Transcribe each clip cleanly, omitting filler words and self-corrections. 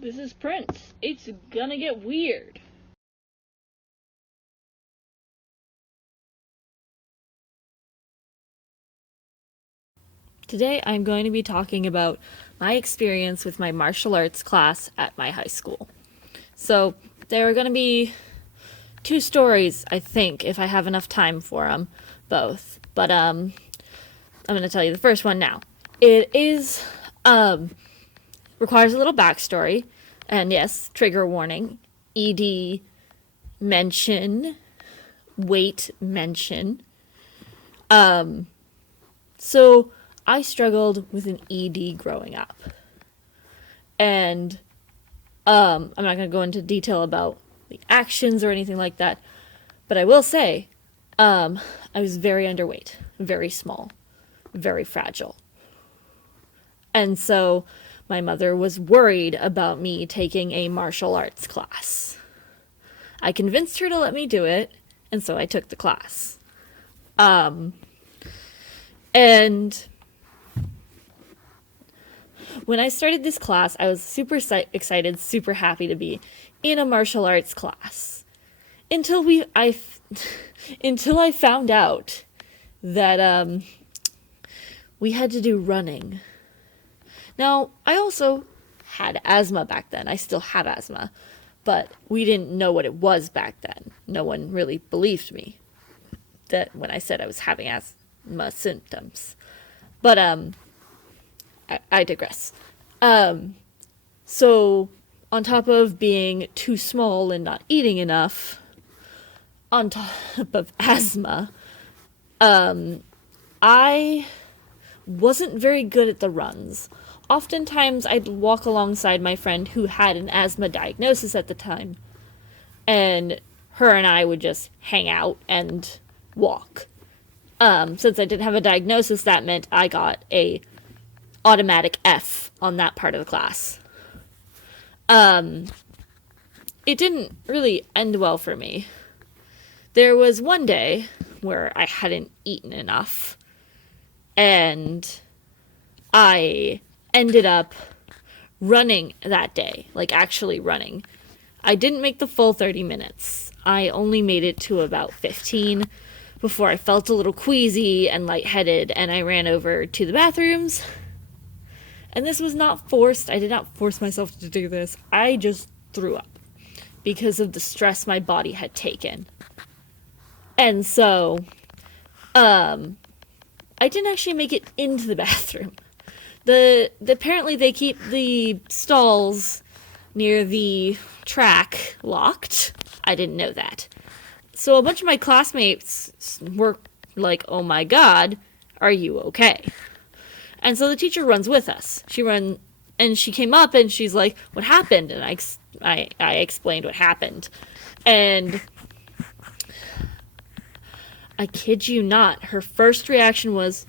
This is Prince. It's gonna get weird. Today I'm going to be talking about my experience with my martial arts class at my high school. So there are going to be two stories, I think, if I have enough time for them, both. But I'm going to tell you the first one now. It is requires a little backstory, and yes, trigger warning, ED mention, weight mention. So I struggled with an ED growing up. And I'm not going to go into detail about the actions or anything like that, but I will say I was very underweight, very small, very fragile. And so my mother was worried about me taking a martial arts class. I convinced her to let me do it, and so I took the class. And when I started this class, I was super excited, super happy to be in a martial arts class. Until I found out that we had to do running. Now, I also had asthma back then. I still have asthma, but we didn't know what it was back then. No one really believed me that when I said I was having asthma symptoms. But I digress. So on top of being too small and not eating enough, on top of asthma, I wasn't very good at the runs. Oftentimes I'd walk alongside my friend who had an asthma diagnosis at the time, and her and I would just hang out and walk. Since I didn't have a diagnosis, that meant I got a automatic F on that part of the class. It didn't really end well for me. There was one day where I hadn't eaten enough, and I ended up running that day, like actually running. I didn't make the full 30 minutes. I only made it to about 15 before I felt a little queasy and lightheaded, and I ran over to the bathrooms. And this was not forced. I did not force myself to do this. I just threw up because of the stress my body had taken. And so, I didn't actually make it into the bathroom. Apparently they keep the stalls near the track locked. I didn't know that. So a bunch of my classmates were like, "Oh my God, are you okay?" And so the teacher runs with us. And she came up and she's like, "What happened?" And I explained what happened. And I kid you not, her first reaction was,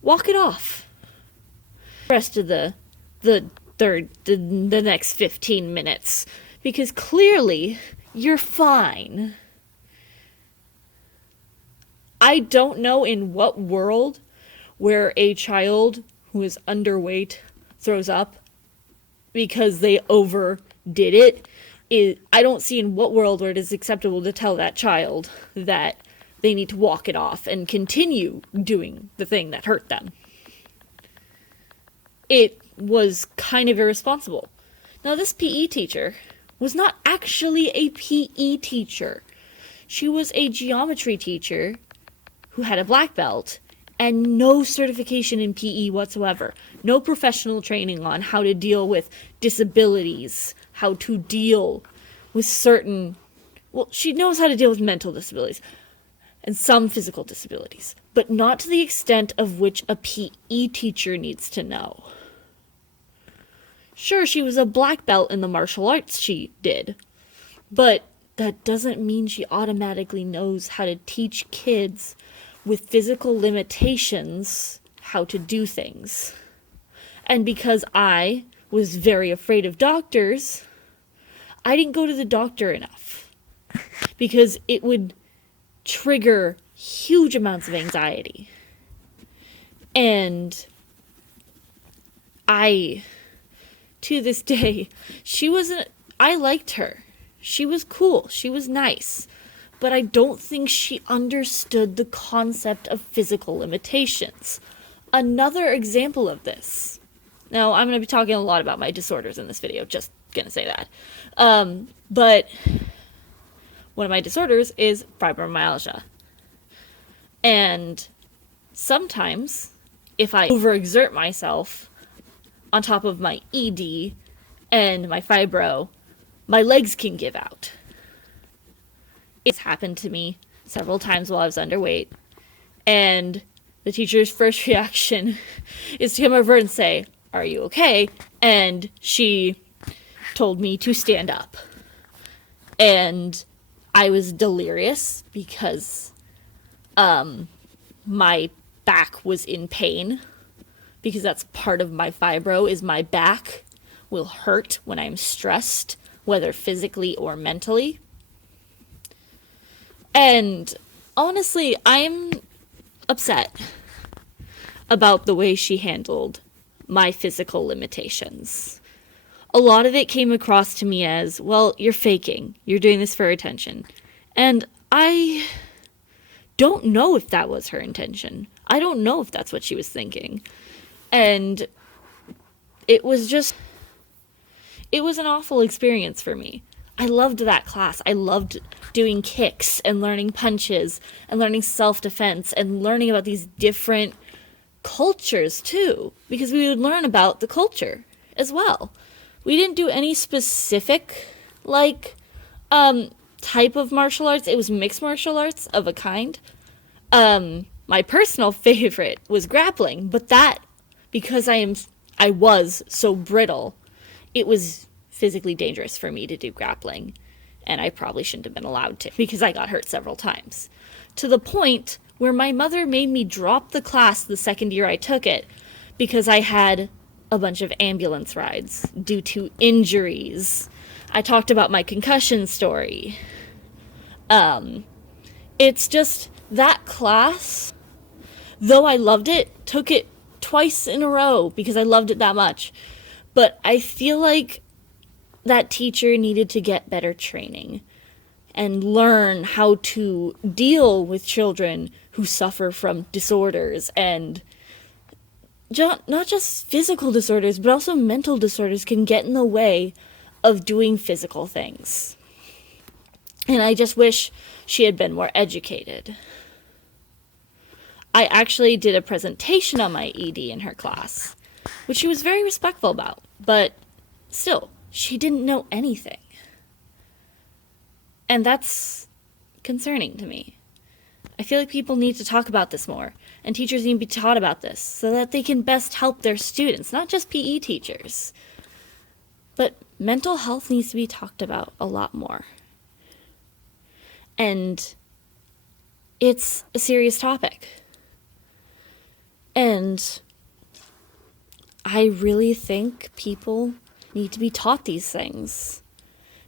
"Walk it off." The rest of the next 15 minutes, because clearly you're fine. I don't know in what world where a child who is underweight throws up because they overdid it. I don't see in what world where it is acceptable to tell that child that they need to walk it off and continue doing the thing that hurt them. It was kind of irresponsible. Now, this PE teacher was not actually a PE teacher. She was a geometry teacher who had a black belt and no certification in PE whatsoever. No professional training on how to deal with disabilities, how to deal with certain... Well, she knows how to deal with mental disabilities and some physical disabilities, but not to the extent of which a PE teacher needs to know. Sure, she was a black belt in the martial arts she did, but that doesn't mean she automatically knows how to teach kids with physical limitations how to do things. And because I was very afraid of doctors, I didn't go to the doctor enough, because it would trigger huge amounts of anxiety. And I to this day, I liked her. She was cool. She was nice. But I don't think she understood the concept of physical limitations. Another example of this. Now, I'm going to be talking a lot about my disorders in this video, just going to say that. But one of my disorders is fibromyalgia. And sometimes, if I overexert myself on top of my ED and my fibro, my legs can give out. It's happened to me several times while I was underweight. And the teacher's first reaction is to come over and say, "Are you okay?" And she told me to stand up. And I was delirious because my back was in pain, because that's part of my fibro, is my back will hurt when I'm stressed, whether physically or mentally. And honestly, I'm upset about the way she handled my physical limitations. A lot of it came across to me as, well, you're faking. You're doing this for attention. And I don't know if that was her intention. I don't know if that's what she was thinking. And it was an awful experience for me. I loved that class. I loved doing kicks and learning punches and learning self-defense and learning about these different cultures too, because we would learn about the culture as well. We didn't do any specific type of martial arts. It was mixed martial arts of a kind. My personal favorite was grappling, but that, because I was so brittle, it was physically dangerous for me to do grappling, and I probably shouldn't have been allowed to, because I got hurt several times. To the point where my mother made me drop the class the second year I took it, because I had a bunch of ambulance rides due to injuries. I talked about my concussion story. It's just that class, though I loved it, took it twice in a row because I loved it that much. But I feel like that teacher needed to get better training and learn how to deal with children who suffer from disorders, and not just physical disorders, but also mental disorders can get in the way of doing physical things. And I just wish she had been more educated. I actually did a presentation on my ED in her class, which she was very respectful about, but still, she didn't know anything. And that's concerning to me. I feel like people need to talk about this more, and teachers need to be taught about this so that they can best help their students, not just PE teachers. But mental health needs to be talked about a lot more. And it's a serious topic. And I really think people need to be taught these things.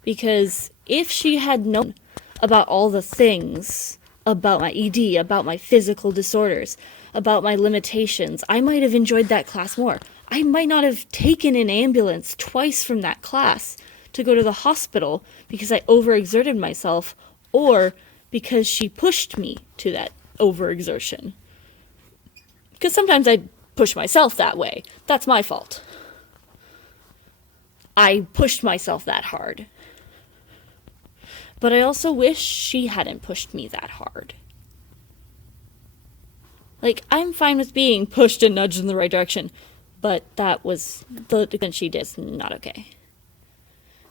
Because if she had known about all the things about my ED, about my physical disorders, about my limitations, I might have enjoyed that class more. I might not have taken an ambulance twice from that class to go to the hospital because I overexerted myself, or because she pushed me to that overexertion. Because sometimes I push myself that way. That's my fault. I pushed myself that hard. But I also wish she hadn't pushed me that hard. I'm fine with being pushed and nudged in the right direction, but that was the thing she did is not okay.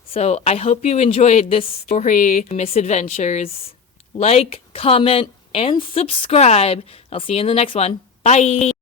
So I hope you enjoyed this story, misadventures. Like, comment, and subscribe. I'll see you in the next one. Bye!